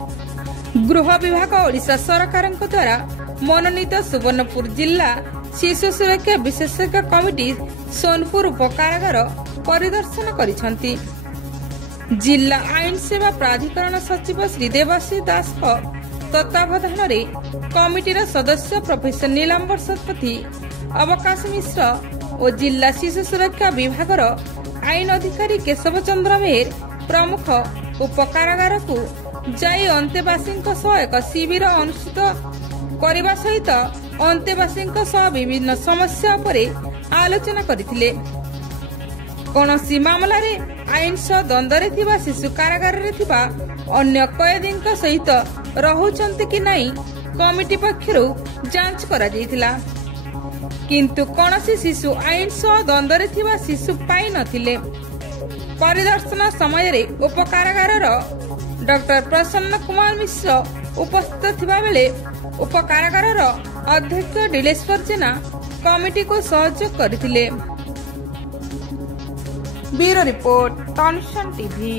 गृह विभाग ओडिशा सरकार द्वारा मनोनीत सुवर्णपुर जिला शिशु सुरक्षा विशेषज्ञ कमिटी सोनपुर उपकारागार परिदर्शन करिसेंती। जिला आईन सेवा प्राधिकरण सचिव श्री देवासी दास तत्वावधान कमिटीर सदस्य प्रोफेसर नीलांबर शतपथी, अवकाश मिश्र और जिला शिशु सुरक्षा विभाग आईन अधिकारी केशव चंद्र मेहर प्रमुख उपकारागार को जाई अंतेवासी एक शिविर अनुष्ठित करने सहित अंतेवासी विभिन्न समस्या उपरे आलोचना करथिले। कौनसी मामला रे आईन सह द्वंद्व थिबा शिशु कारागार रे थिबा अन्य कैदी सहित रहुचंती कि नहीं कमिटी पक्षरु जांच करा जायतिला, किंतु कौनसी शिशु आईन सह द्वंद्व थिबा शिशु पाई नथिले। परिदर्शन समय रे उपकारागार डॉक्टर प्रसन्न कुमार मिश्र उपस्थित थिबा बेले उपकारागार अध्यक्ष डिलेश्वर जेना कमिटी को सहयोग करथिले। ब्यूरो रिपोर्ट टॉनसन टीवी।